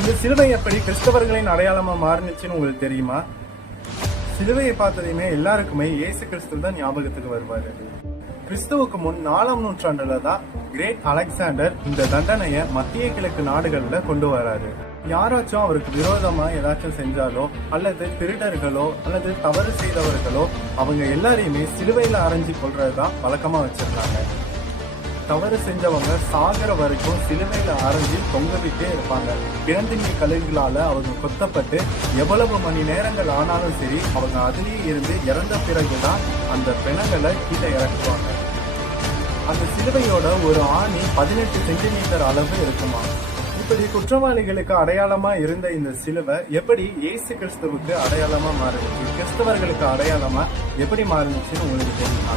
இந்த சிலுவை எப்படி கிறிஸ்தவர்களின் அடையாளமா மாறுனுச்சுன்னு உங்களுக்கு தெரியுமா? சிலுவையை பார்த்ததையுமே எல்லாருக்குமே இயேசு கிறிஸ்து தான் ஞாபகத்துக்கு வருவாரு. கிறிஸ்துவுக்கு முன் 4ஆம் நூற்றாண்டுல தான் கிரேட் அலெக்சாண்டர் இந்த தண்டனைய மத்திய கிழக்கு நாடுகள்ல கொண்டு வராரு. யாராச்சும் அவருக்கு விரோதமா ஏதாச்சும் செஞ்சாலோ அல்லது திருடர்களோ அல்லது தவறு செய்தவர்களோ அவங்க எல்லாரையுமே சிலுவையில அரைஞ்சு கொள்றதுதான் வழக்கமா வச்சிருந்தாங்க. தவறு செஞ்சவங்க சாகிற வரைக்கும் சிலுவையில அரைஞ்சு தொங்கவிட்டே இருப்பாங்க. பிறந்தின்மை கழுகுகளால அவங்க கொத்தப்பட்டு எவ்வளவு மணி நேரங்கள் ஆனாலும் சரி அவங்க அதிலேயே இருந்து இறந்த பிறகுதான் அந்த பிணங்களை கீழே இறக்குவாங்க. அந்த சிலுவையோட ஒரு ஆணி 18 சென்டிமீட்டர் அளவு இருக்குமா. இப்படி குற்றவாளிகளுக்கு அடையாளமா இருந்த இந்த சிலுவை எப்படி இயேசு கிறிஸ்துவுக்கு அடையாளமா மாறுச்சு, கிறிஸ்தவர்களுக்கு அடையாளமா எப்படி மாறுச்சுன்னு உங்களுக்கு தெரியுமா?